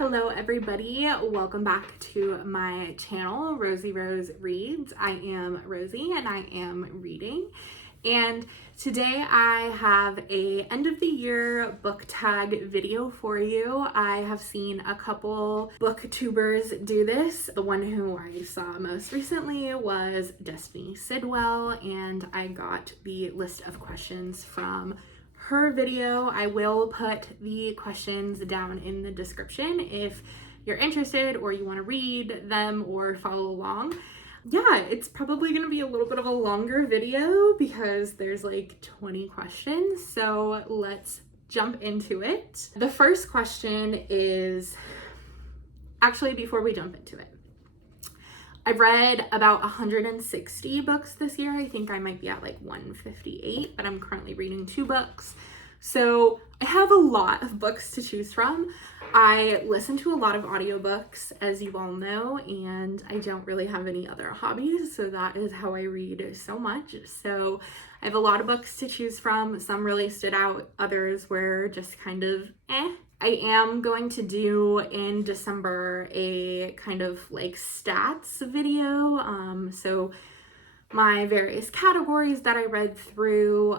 Hello everybody, welcome back to my channel, Rosie Rose Reads. I am Rosie and I am reading, and today I have a end of the year book tag video for you. I have seen a couple booktubers do this. The one who I saw most recently was Destiny Sidwell, and I got the list of questions from her video. I will put the questions down in the description if you're interested or you want to read them or follow along. Yeah, it's probably going to be a little bit of a longer video because there's like 20 questions, so let's jump into it. The first question is, actually before we jump into it, I've read about 160 books this year. I think I might be at like 158, but I'm currently reading 2 books. So I have a lot of books to choose from. I listen to a lot of audiobooks, as you all know, and I don't really have any other hobbies, so that is how I read so much. So I have a lot of books to choose from. Some really stood out, others were just kind of eh. I am going to do in December a kind of like stats video. So my various categories that I read through,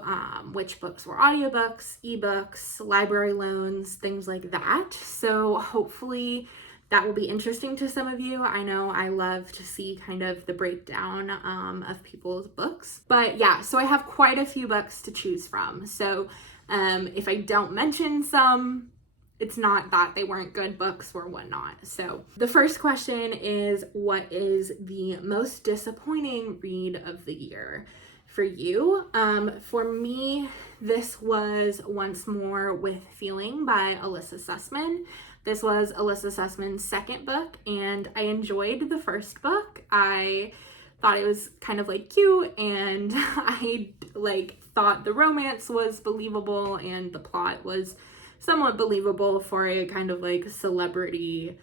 which books were audiobooks, ebooks, library loans, things like that. So hopefully that will be interesting to some of you. I know I love to see kind of the breakdown of people's books. But yeah, so I have quite a few books to choose from. So if I don't mention some, it's not that they weren't good books or whatnot. So the first question is, what is the most disappointing read of the year for you? For me, this was Once More with Feeling by Alyssa Sussman. This was Alyssa Sussman's second book, and I enjoyed the first book. I thought it was kind of like cute, and I like thought the romance was believable and the plot was somewhat believable for a kind of like celebrity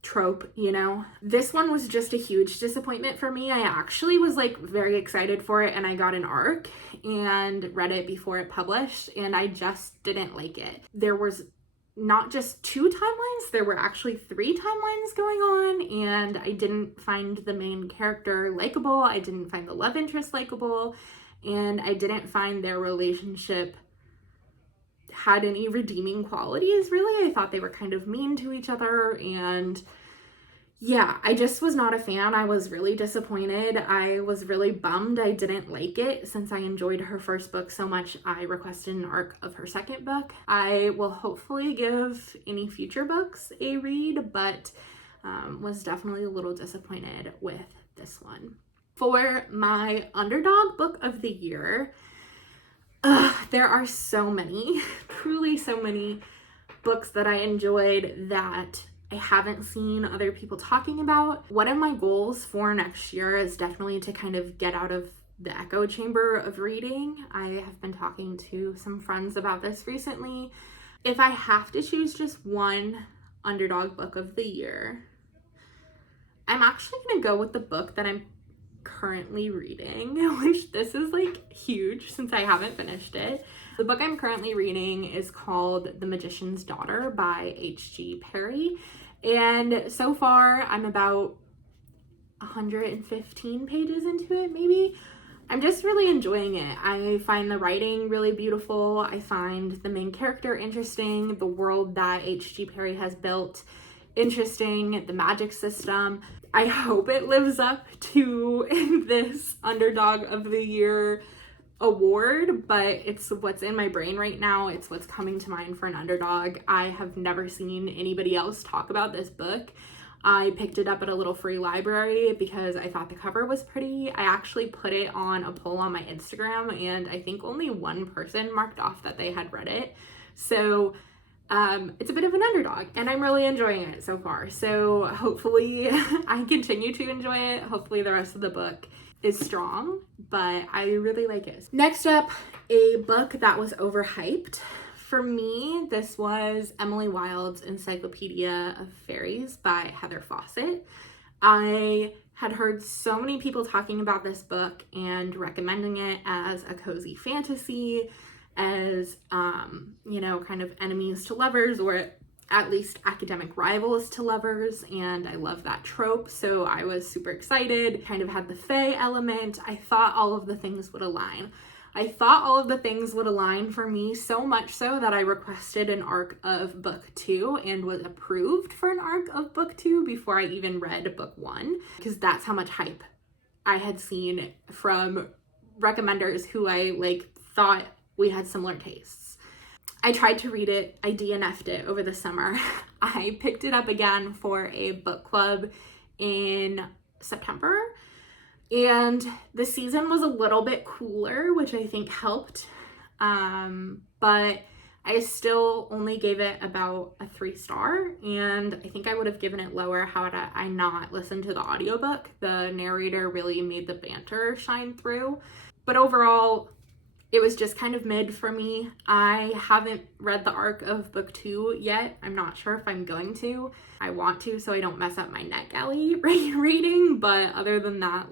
trope, you know? This one was just a huge disappointment for me. I actually was like very excited for it, and I got an ARC and read it before it published, and I just didn't like it. There was not just 2 timelines, there were actually 3 timelines going on, and I didn't find the main character likable, I didn't find the love interest likable, and I didn't find their relationship had any redeeming qualities, really. I thought they were kind of mean to each other, and yeah, I just was not a fan. I was really disappointed. I was really bummed I didn't like it. Since I enjoyed her first book so much, I requested an ARC of her second book. I will hopefully give any future books a read, but was definitely a little disappointed with this one. For my Underdog book of the year, there are so many, truly so many books that I enjoyed that I haven't seen other people talking about. One of my goals for next year is definitely to kind of get out of the echo chamber of reading. I have been talking to some friends about this recently. If I have to choose just one Underdog book of the year, I'm actually gonna go with the book that I'm currently reading, which this is like huge since I haven't finished it. The book I'm currently reading is called The Magician's Daughter by H.G. Perry, and so far I'm about 115 pages into it, maybe. I'm just really enjoying it. I find the writing really beautiful. I find the main character interesting, the world that H.G. Perry has built interesting, the magic system. I hope it lives up to this Underdog of the Year award, but it's what's in my brain right now. It's what's coming to mind for an Underdog. I have never seen anybody else talk about this book. I picked it up at a little free library because I thought the cover was pretty. I actually put it on a poll on my Instagram, and I think only one person marked off that they had read it. So it's a bit of an underdog, and I'm really enjoying it so far. So hopefully I continue to enjoy it. Hopefully the rest of the book is strong, but I really like it. Next up, a book that was overhyped. For me, this was Emily Wilde's Encyclopedia of Fairies by Heather Fawcett. I had heard so many people talking about this book and recommending it as a cozy fantasy, as, you know, kind of enemies to lovers, or at least academic rivals to lovers, and I love that trope, so I was super excited. Kind of had the fae element. I thought all of the things would align. I thought all of the things would align for me, so much so that I requested an arc of book 2 and was approved for an arc of book 2 before I even read book 1, because that's how much hype I had seen from recommenders who I thought we had similar tastes. I tried to read it. I DNF'd it over the summer. I picked it up again for a book club in September, and the season was a little bit cooler, which I think helped, but I still only gave it about a 3-star, and I think I would have given it lower had I not listened to the audiobook. The narrator really made the banter shine through, but overall, it was just kind of mid for me. I haven't read the arc of book 2 yet. I'm not sure if I'm going to. I want to so I don't mess up my NetGalley reading, but other than that,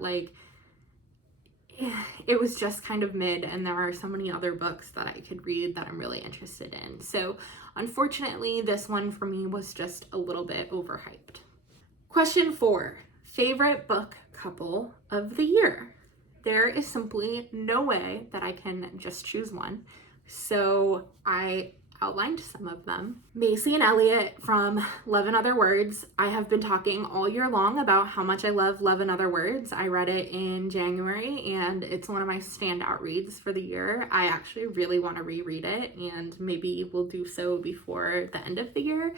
it was just kind of mid, and there are so many other books that I could read that I'm really interested in. So unfortunately, this one for me was just a little bit overhyped. Question 4, favorite book couple of the year. There is simply no way that I can just choose one, so I outlined some of them. Macy and Elliot from Love in Other Words. I have been talking all year long about how much I love Love in Other Words. I read it in January, and it's one of my standout reads for the year. I actually really want to reread it, and maybe we'll do so before the end of the year.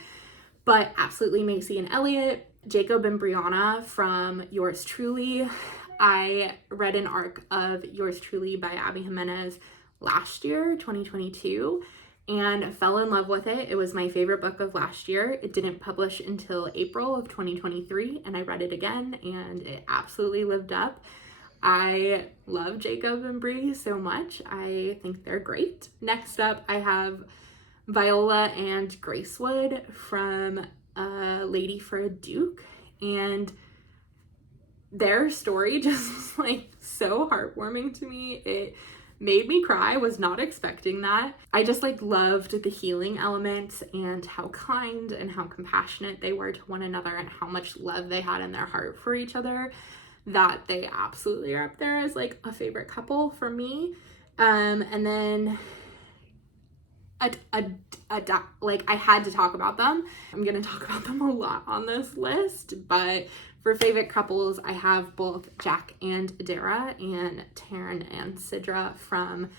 But absolutely Macy and Elliot. Jacob and Brianna from Yours Truly. I read an arc of Yours Truly by Abby Jimenez last year, 2022, and fell in love with it. It was my favorite book of last year. It didn't publish until April of 2023, and I read it again, and it absolutely lived up. I love Jacob and Brie so much. I think they're great. Next up, I have Viola and Gracewood from Lady for a Duke, and their story just was so heartwarming to me. It made me cry. I was not expecting that. I just loved the healing elements and how kind and how compassionate they were to one another and how much love they had in their heart for each other, that they absolutely are up there as a favorite couple for me. And then I had to talk about them. I'm gonna talk about them a lot on this list, but for favorite couples, I have both Jack and Adara and Taryn and Sidra from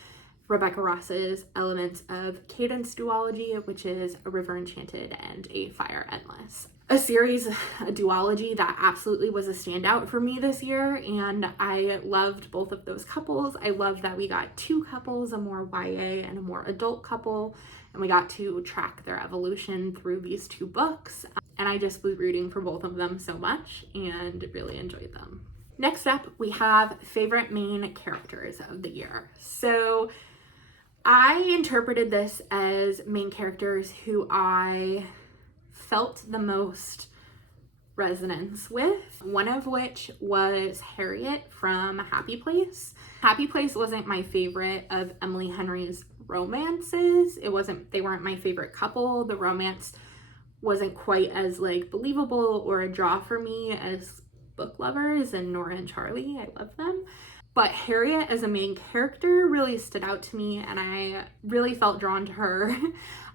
Rebecca Ross's Elements of Cadence duology, which is A River Enchanted and A Fire Endless. A series, a duology that absolutely was a standout for me this year, and I loved both of those couples. I loved that we got 2 couples, a more YA and a more adult couple, and we got to track their evolution through these 2 books. And I just was rooting for both of them so much and really enjoyed them. Next up, we have favorite main characters of the year. So I interpreted this as main characters who I felt the most resonance with, one of which was Harriet from Happy Place. Happy Place wasn't my favorite of Emily Henry's romances. They weren't my favorite couple. The romance wasn't quite as believable or a draw for me as Book Lovers and Nora and Charlie. I love them. But Harriet as a main character really stood out to me, and I really felt drawn to her.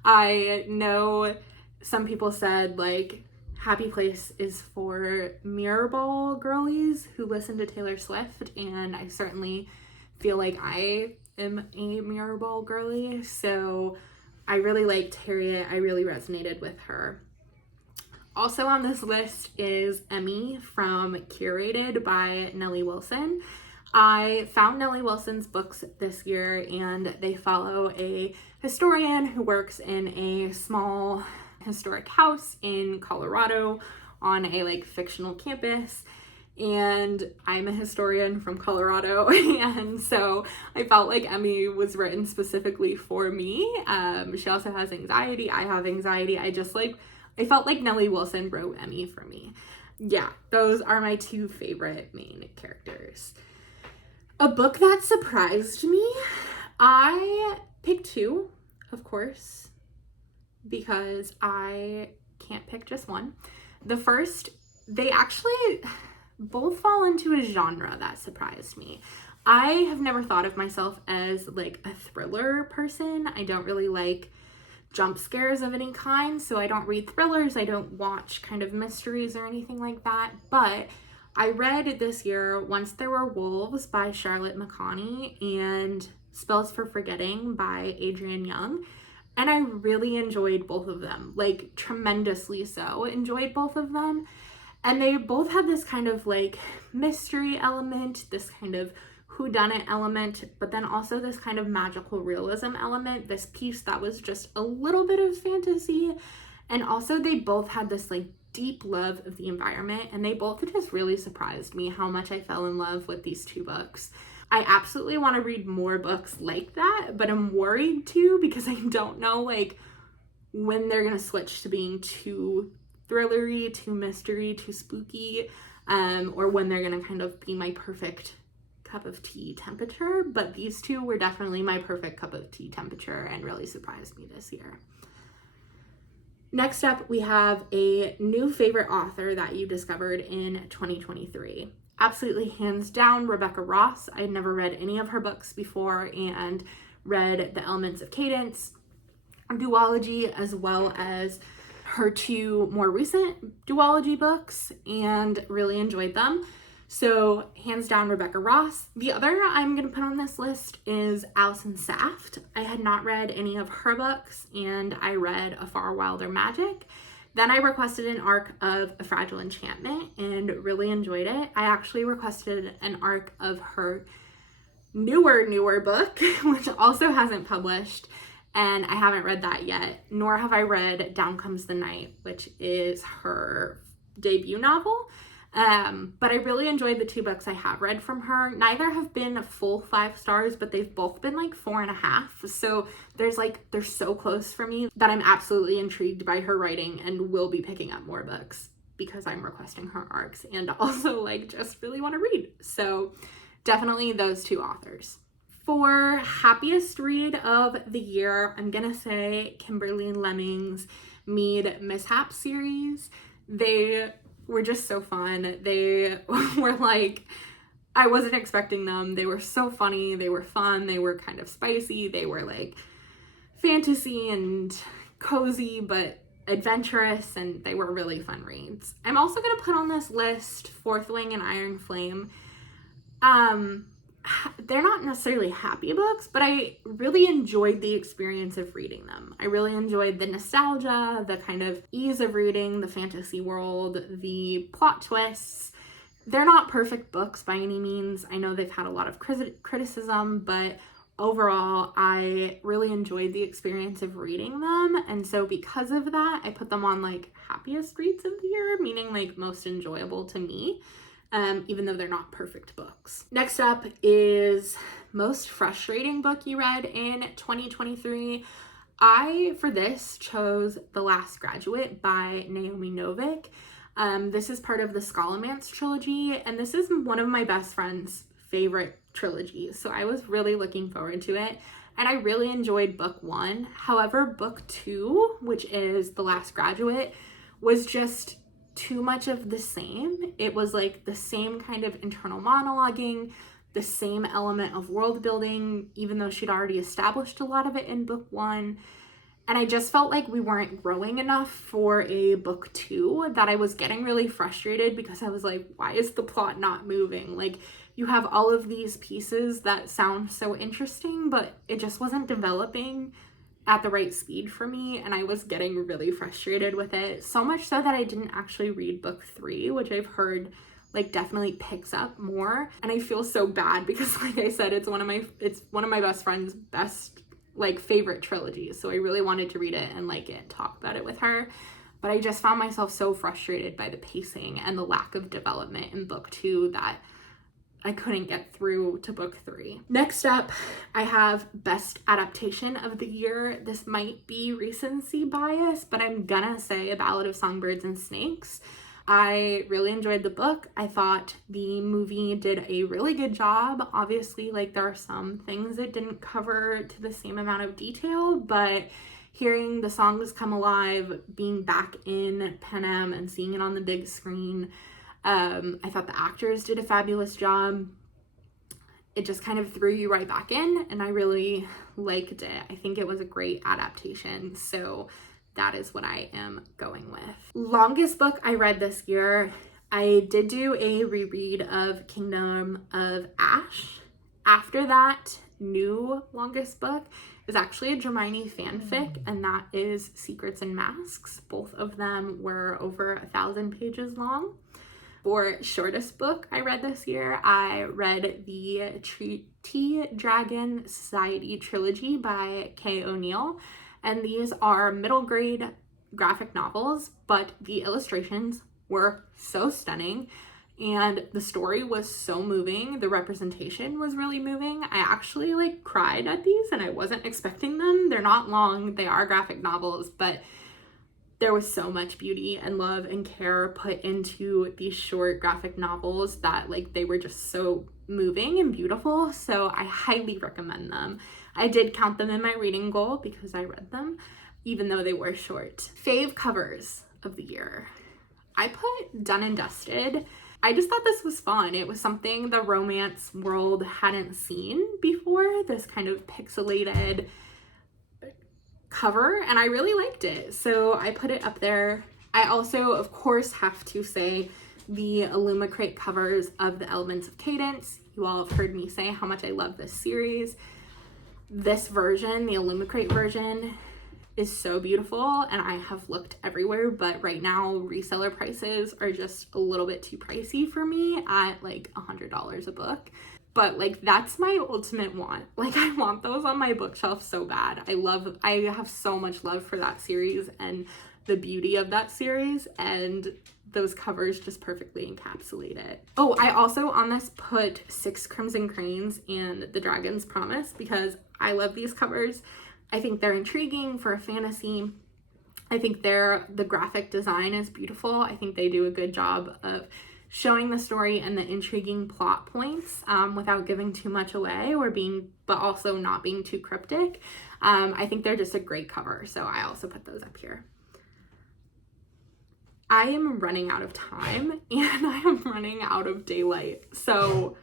I know some people said Happy Place is for mirrorball girlies who listen to Taylor Swift, and I certainly feel like I am a mirrorball girly, so I really liked Harriet. I really resonated with her. Also on this list is Emmy from Curated by Nellie Wilson. I found Nellie Wilson's books this year, and they follow a historian who works in a small historic house in Colorado on a fictional campus. And I'm a historian from Colorado, and so I felt like Emmy was written specifically for me. She also has anxiety. I have anxiety. I felt like Nellie Wilson wrote Emmy for me. Yeah, those are my 2 favorite main characters. A book that surprised me, I picked 2, of course. because I can't pick just one. The first, they actually both fall into a genre that surprised me. I have never thought of myself as like a thriller person. I don't really like jump scares of any kind, so I don't read thrillers. I don't watch kind of mysteries or anything like that. But I read this year Once There Were Wolves by Charlotte McConney and Spells for Forgetting by Adrienne Young. And I really enjoyed both of them, like tremendously so. Enjoyed both of them. And they both had this kind of like mystery element, this kind of whodunit element, but then also this kind of magical realism element, this piece that was just a little bit of fantasy. And also they both had this like deep love of the environment, and they both just really surprised me how much I fell in love with these two books. I absolutely want to read more books like that, but I'm worried too because I don't know like when they're gonna switch to being too thrillery, too mystery, too spooky, or when they're gonna kind of be my perfect cup of tea temperature. But these two were definitely my perfect cup of tea temperature and really surprised me this year. Next up, we have a new favorite author that you discovered in 2023. Absolutely hands down, Rebecca Ross. I'd never read any of her books before and read The Elements of Cadence, duology, as well as her two more recent duology books, and really enjoyed them. So hands down, Rebecca Ross. The other I'm going to put on this list is Alison Saft. I had not read any of her books, and I read A Far Wilder Magic. Then I requested an arc of A Fragile Enchantment and really enjoyed it. I actually requested an arc of her newer book, which also hasn't published, and I haven't read that yet, nor have I read Down Comes the Night, which is her debut novel. But I really enjoyed the two books I have read from her. Neither have been full 5 stars, but they've both been like 4.5. So they're so close for me that I'm absolutely intrigued by her writing and will be picking up more books because I'm requesting her arcs and also like just really want to read. So definitely those two authors. For happiest read of the year, I'm gonna say Kimberly Lemming's Mead Mishap series. They were just so fun. They were like, I wasn't expecting them. They were so funny. They were fun. They were kind of spicy. They were like fantasy and cozy, but adventurous, and they were really fun reads. I'm also going to put on this list Fourth Wing and Iron Flame. They're not necessarily happy books, but I really enjoyed the experience of reading them. I really enjoyed the nostalgia, the kind of ease of reading, the fantasy world, the plot twists. They're not perfect books by any means. I know they've had a lot of criticism, but overall, I really enjoyed the experience of reading them. And so because of that, I put them on like happiest reads of the year, meaning like most enjoyable to me. Even though they're not perfect books. Next up is most frustrating book you read in 2023. I, for this, chose The Last Graduate by Naomi Novik. This is part of the Scholomance trilogy, and this is one of my best friend's favorite trilogies, so I was really looking forward to it, and I really enjoyed book 1. However, book 2, which is The Last Graduate, was just too much of the same. It was like the same kind of internal monologuing, the same element of world building, even though she'd already established a lot of it in book 1. And I just felt like we weren't growing enough for a book 2, that I was getting really frustrated because I was like, why is the plot not moving? Like, you have all of these pieces that sound so interesting, but it just wasn't developing at the right speed for me, and I was getting really frustrated with it, so much so that I didn't actually read book 3, which I've heard like definitely picks up more. And I feel so bad because, like I said, it's one of my best friend's best like favorite trilogies, so I really wanted to read it and like it and talk about it with her, but I just found myself so frustrated by the pacing and the lack of development in book 2 that I couldn't get through to book 3. Next up, I have best adaptation of the year. This might be recency bias, but I'm gonna say A Ballad of Songbirds and Snakes. I really enjoyed the book. I thought the movie did a really good job. Obviously, like there are some things it didn't cover to the same amount of detail, but hearing the songs come alive, being back in Pan Am and seeing it on the big screen. I thought the actors did a fabulous job. It just kind of threw you right back in, and I really liked it. I think it was a great adaptation, so that is what I am going with. Longest book I read this year, I did do a reread of Kingdom of Ash. After that, new longest book is actually a Hermione fanfic, and that is Secrets and Masks. Both of them were over 1,000 pages long. For shortest book I read this year, I read the Tea Dragon Society trilogy by Kay O'Neill, and these are middle grade graphic novels, but the illustrations were so stunning and the story was so moving. The representation was really moving. I actually cried at these, and I wasn't expecting them. They're not long, they are graphic novels, but there was so much beauty and love and care put into these short graphic novels that they were just so moving and beautiful. So I highly recommend them. I did count them in my reading goal because I read them, even though they were short. Fave covers of the year. I put Done and Dusted. I just thought this was fun. It was something the romance world hadn't seen before, this kind of pixelated cover, and I really liked it, so I put it up there. I also, of course, have to say the Illumicrate covers of the Elements of Cadence. You all have heard me say how much I love this series. This version, the Illumicrate version, is so beautiful, and I have looked everywhere, but right now reseller prices are just a little bit too pricey for me at $100 a book. But that's my ultimate want. I want those on my bookshelf so bad. I have so much love for that series and the beauty of that series, and those covers just perfectly encapsulate it. Oh, I also on this put 6 Crimson Cranes and The Dragon's Promise because I love these covers. I think they're intriguing for a fantasy. I think the graphic design is beautiful. I think they do a good job of showing the story and the intriguing plot points without giving too much away but also not being too cryptic. I think they're just a great cover, so I also put those up here. I am running out of time and I am running out of daylight, so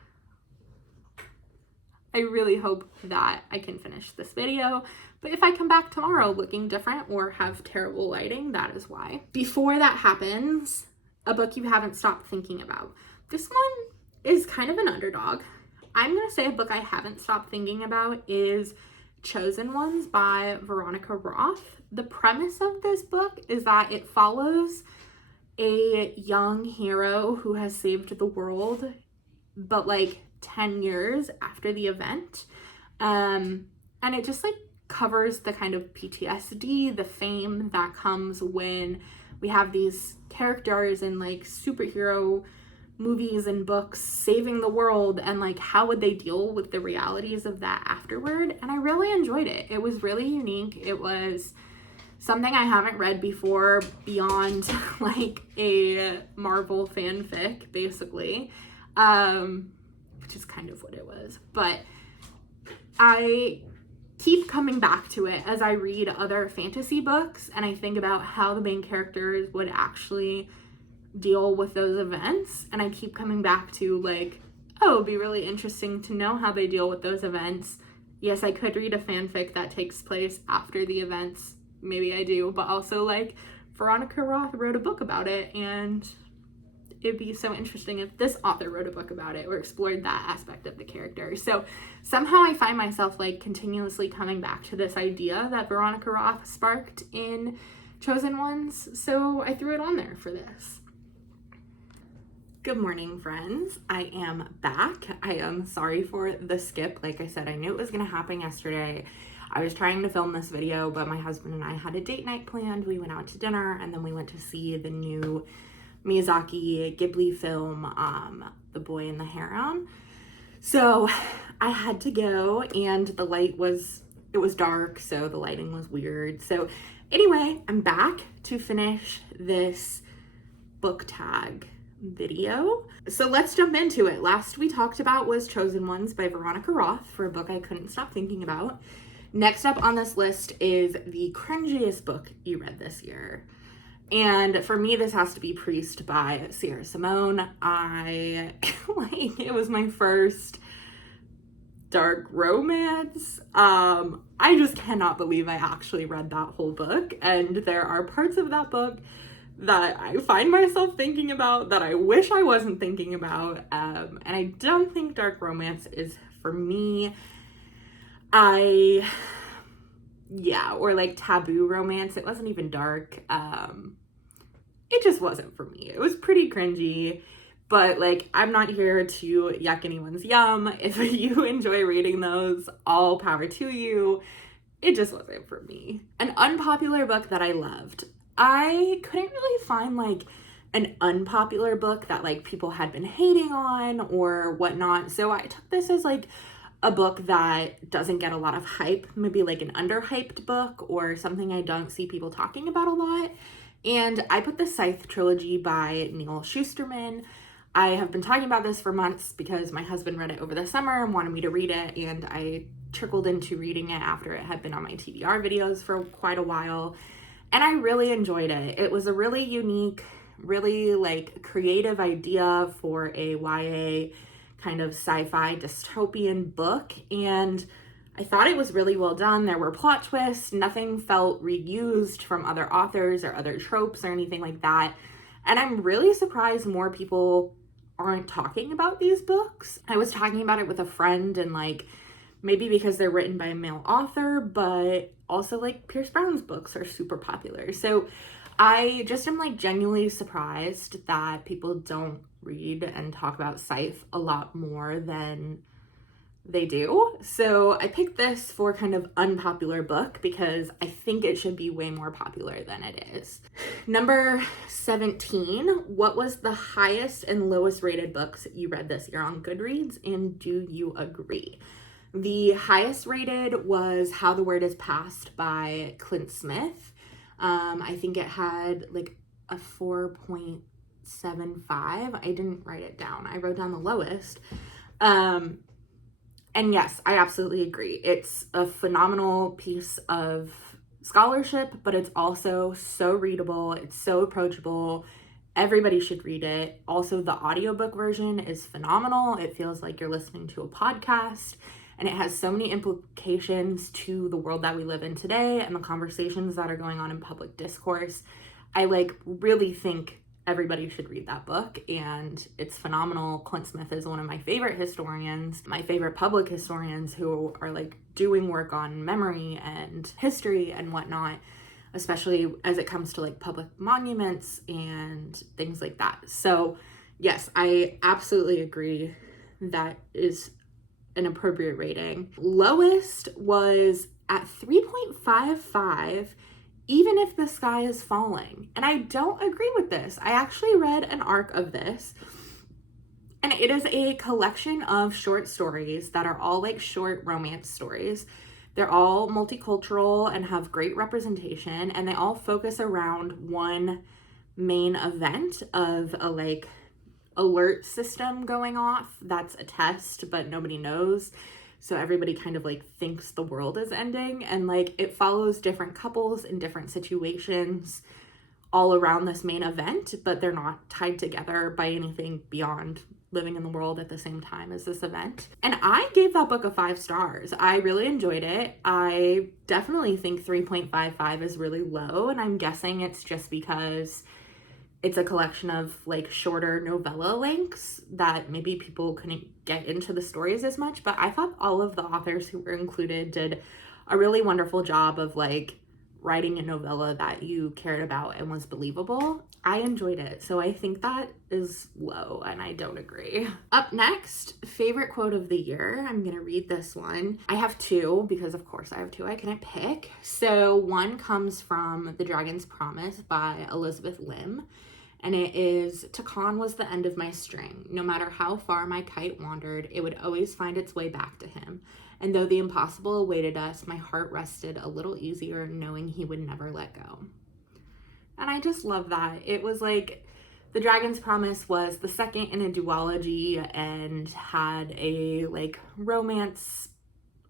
I really hope that I can finish this video. But if I come back tomorrow looking different or have terrible lighting, that is why. Before that happens, a book you haven't stopped thinking about. This one is kind of an underdog. I'm gonna say a book I haven't stopped thinking about is Chosen Ones by Veronica Roth. The premise of this book is that it follows a young hero who has saved the world, but 10 years after the event. And it just covers the kind of PTSD, the fame that comes when we have these characters in superhero movies and books saving the world, and how would they deal with the realities of that afterward. And I really enjoyed it. It was really unique. It was something I haven't read before beyond a Marvel fanfic, basically, which is kind of what it was. But I keep coming back to it as I read other fantasy books, and I think about how the main characters would actually deal with those events, and I keep coming back to oh, it'd be really interesting to know how they deal with those events. Yes, I could read a fanfic that takes place after the events, maybe I do, but also Veronica Roth wrote a book about it, and it'd be so interesting if this author wrote a book about it or explored that aspect of the character. So somehow I find myself continuously coming back to this idea that Veronica Roth sparked in Chosen Ones, so I threw it on there for this. Good morning, friends. I am back. I am sorry for the skip. Like I said, I knew it was going to happen yesterday. I was trying to film this video, but my husband and I had a date night planned. We went out to dinner, and then we went to see the new Miyazaki Ghibli film, The Boy and the Heron. So I had to go, and it was dark, so the lighting was weird. So anyway, I'm back to finish this book tag video. So let's jump into it. Last we talked about was Chosen Ones by Veronica Roth, for a book I couldn't stop thinking about. Next up on this list is the cringiest book you read this year. And for me, this has to be Priest by Sierra Simone. It was my first dark romance. I just cannot believe I actually read that whole book. And there are parts of that book that I find myself thinking about that I wish I wasn't thinking about. And I don't think dark romance is for me. Or like taboo romance. It wasn't even dark. It just wasn't for me. It was pretty cringy, but like, I'm not here to yuck anyone's yum. If you enjoy reading those, all power to you. It just wasn't for me. An unpopular book that I loved. I couldn't really find like an unpopular book that like people had been hating on or whatnot. So I took this as like a book that doesn't get a lot of hype, maybe like an underhyped book or something I don't see people talking about a lot. And I put the Scythe trilogy by Neil Shusterman. I have been talking about this for months because my husband read it over the summer and wanted me to read it, and I trickled into reading it after it had been on my TBR videos for quite a while, and I really enjoyed it. It was a really unique, really like creative idea for a YA kind of sci-fi dystopian book, and I thought it was really well done. There were plot twists. Nothing felt reused from other authors or other tropes or anything like that. And I'm really surprised more people aren't talking about these books. I was talking about it with a friend, and like, maybe because they're written by a male author, but also like Pierce Brown's books are super popular. So I just am like genuinely surprised that people don't read and talk about Scythe a lot more than they do. So I picked this for kind of unpopular book because I think it should be way more popular than it is. Number 17, what was the highest and lowest rated books you read this year on Goodreads, and do you agree? The highest rated was How the Word is Passed by Clint Smith. I think it had like a 4.75. I didn't write it down. I wrote down the lowest. And yes, I absolutely agree. It's a phenomenal piece of scholarship, but it's also so readable. It's so approachable. Everybody should read it. Also, the audiobook version is phenomenal. It feels like you're listening to a podcast, and it has so many implications to the world that we live in today and the conversations that are going on in public discourse. I like really think everybody should read that book, and it's phenomenal. Clint Smith is one of my favorite historians, my favorite public historians who are like doing work on memory and history and whatnot, especially as it comes to like public monuments and things like that. So yes, I absolutely agree that is an appropriate rating. Lowest was at 3.55, Even If the Sky is Falling. And I don't agree with this. I actually read an arc of this, and it is a collection of short stories that are all like short romance stories. They're all multicultural and have great representation, and they all focus around one main event of a like alert system going off that's a test, but nobody knows. So everybody kind of like thinks the world is ending, and like it follows different couples in different situations all around this main event, but they're not tied together by anything beyond living in the world at the same time as this event. And I gave that book a 5 stars. I really enjoyed it. I definitely think 3.55 is really low, and I'm guessing it's just because it's a collection of like shorter novella lengths that maybe people couldn't get into the stories as much. But I thought all of the authors who were included did a really wonderful job of like writing a novella that you cared about and was believable. I enjoyed it. So I think that is low, and I don't agree. Up next, favorite quote of the year. I'm gonna read this one. I have 2 because of course I have 2. I couldn't pick. So one comes from The Dragon's Promise by Elizabeth Lim. And it is, Takan was the end of my string. No matter how far my kite wandered, it would always find its way back to him. And though the impossible awaited us, my heart rested a little easier knowing he would never let go. And I just love that. It was like, The Dragon's Promise was the second in a duology and had a like romance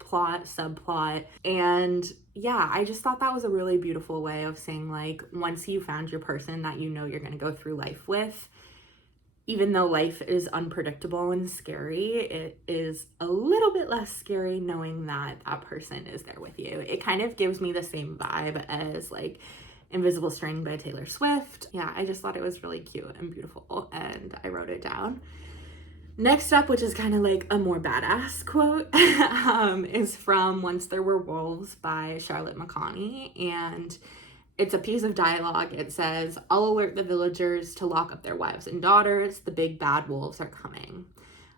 plot, subplot. And yeah, I just thought that was a really beautiful way of saying, like, once you found your person that you know you're going to go through life with, even though life is unpredictable and scary, it is a little bit less scary knowing that that person is there with you. It kind of gives me the same vibe as like Invisible String by Taylor Swift. Yeah, I just thought it was really cute and beautiful, and I wrote it down. Next up, which is kind of like a more badass quote, is from Once There Were Wolves by Charlotte McConney, and it's a piece of dialogue. It says, "I'll alert the villagers to lock up their wives and daughters. The big bad wolves are coming."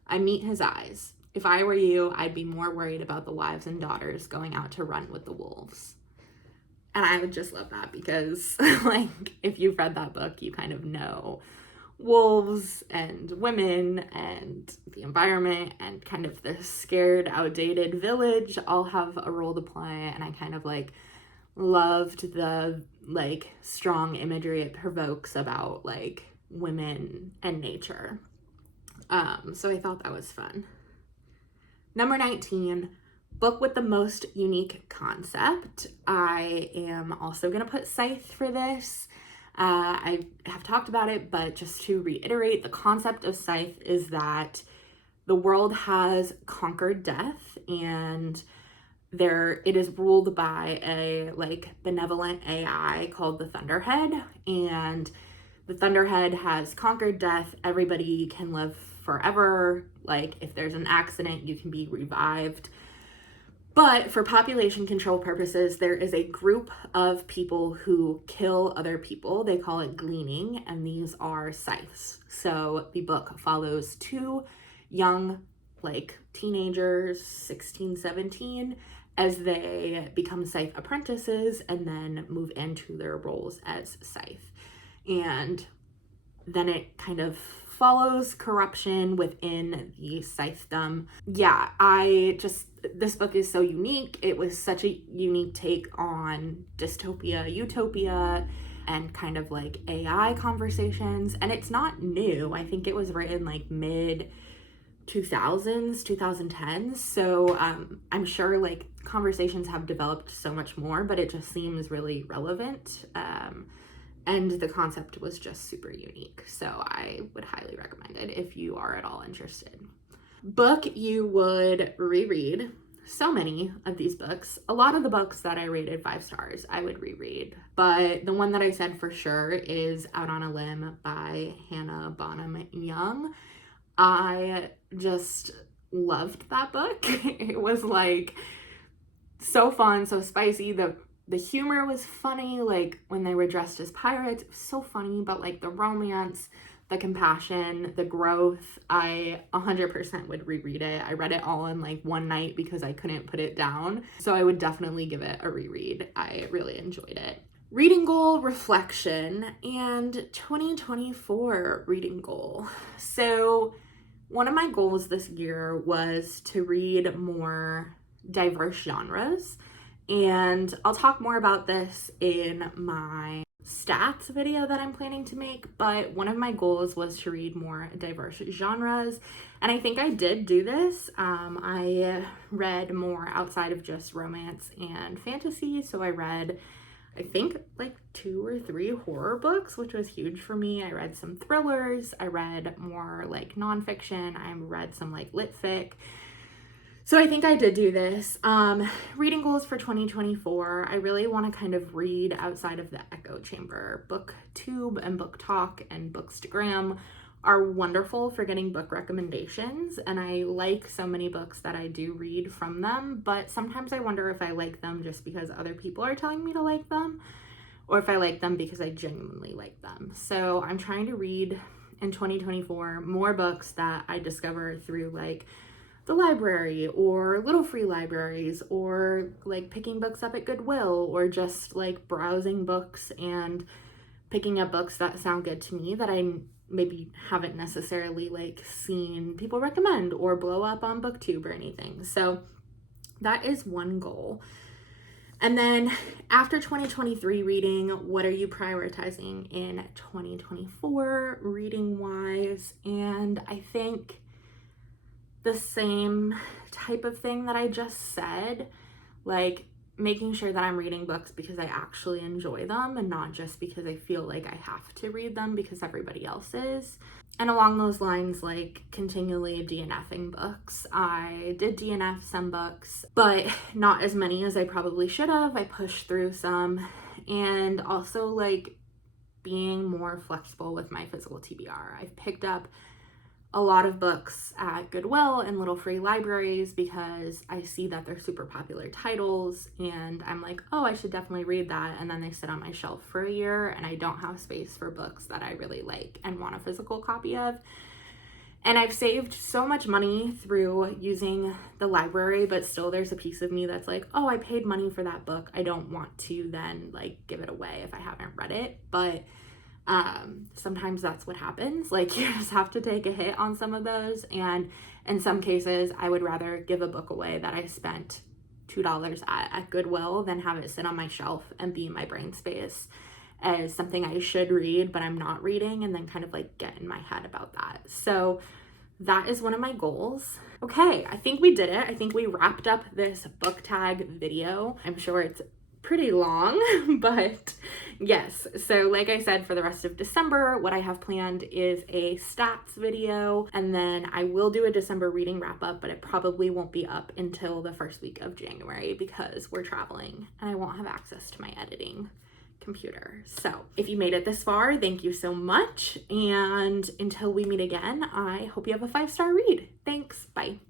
I meet his eyes. If I were you, I'd be more worried about the wives and daughters going out to run with the wolves. And I would just love that because, like, if you've read that book, you kind of know wolves and women and the environment and kind of the scared, outdated village all have a role to play. And I kind of like loved the like strong imagery it provokes about like women and nature. So I thought that was fun. Number 19, book with the most unique concept. I am also gonna put Scythe for this. I have talked about it, but just to reiterate, the concept of Scythe is that the world has conquered death, and it is ruled by a like benevolent AI called the Thunderhead, and the Thunderhead has conquered death. Everybody can live forever. Like if there's an accident, you can be revived. But for population control purposes, there is a group of people who kill other people. They call it gleaning, and these are scythes. So the book follows two young, like teenagers, 16, 17, as they become scythe apprentices and then move into their roles as scythe. And then it kind of follows corruption within the scythedom. Yeah, this book is so unique. It was such a unique take on dystopia, utopia, and kind of like AI conversations. And it's not new. I think it was written like mid 2000s, 2010s. So I'm sure like conversations have developed so much more, but it just seems really relevant. And the concept was just super unique. So I would highly recommend it if you are at all interested. Book you would reread. So many of these books. A lot of the books that I rated 5 stars, I would reread. But the one that I said for sure is Out on a Limb by Hannah Bonham Young. I just loved that book. It was like so fun, so spicy. The humor was funny, like when they were dressed as pirates, it was so funny, but like the romance, the compassion, the growth, I 100% would reread it. I read it all in like one night because I couldn't put it down. So I would definitely give it a reread. I really enjoyed it. Reading goal, reflection, and 2024 reading goal. So one of my goals this year was to read more diverse genres. And I'll talk more about this in my stats video that I'm planning to make, but one of my goals was to read more diverse genres, and I think I did do this. I read more outside of just romance and fantasy, so I read, I think, like 2 or 3 horror books, which was huge for me. I read some thrillers, I read more like nonfiction, I read some like lit fic. So I think I did do this. Reading goals for 2024. I really want to kind of read outside of the echo chamber. BookTube and BookTalk and Bookstagram are wonderful for getting book recommendations, and I like so many books that I do read from them, but sometimes I wonder if I like them just because other people are telling me to like them, or if I like them because I genuinely like them. So I'm trying to read in 2024 more books that I discover through like the library or little free libraries, or like picking books up at Goodwill, or just like browsing books and picking up books that sound good to me that I maybe haven't necessarily like seen people recommend or blow up on BookTube or anything. So that is one goal. And then after 2023 reading, what are you prioritizing in 2024 reading wise? And I think the same type of thing that I just said, like making sure that I'm reading books because I actually enjoy them and not just because I feel like I have to read them because everybody else is. And along those lines, like continually DNFing books. I did DNF some books, but not as many as I probably should have. I pushed through some, and also like being more flexible with my physical TBR. I've picked up a lot of books at Goodwill and little free libraries because I see that they're super popular titles and I'm like, oh, I should definitely read that. And then they sit on my shelf for a year and I don't have space for books that I really like and want a physical copy of. And I've saved so much money through using the library, but still there's a piece of me that's like, oh, I paid money for that book. I don't want to then like give it away if I haven't read it. But sometimes that's what happens. Like you just have to take a hit on some of those. And in some cases, I would rather give a book away that I spent $2 at Goodwill than have it sit on my shelf and be in my brain space as something I should read, but I'm not reading, and then kind of like get in my head about that. So that is one of my goals. Okay, I think we did it. I think we wrapped up this book tag video. I'm sure it's pretty long, but yes. So like I said, for the rest of December, what I have planned is a stats video, and then I will do a December reading wrap up, but it probably won't be up until the first week of January because we're traveling and I won't have access to my editing computer. So if you made it this far, thank you so much. And until we meet again, I hope you have a 5-star read. Thanks. Bye.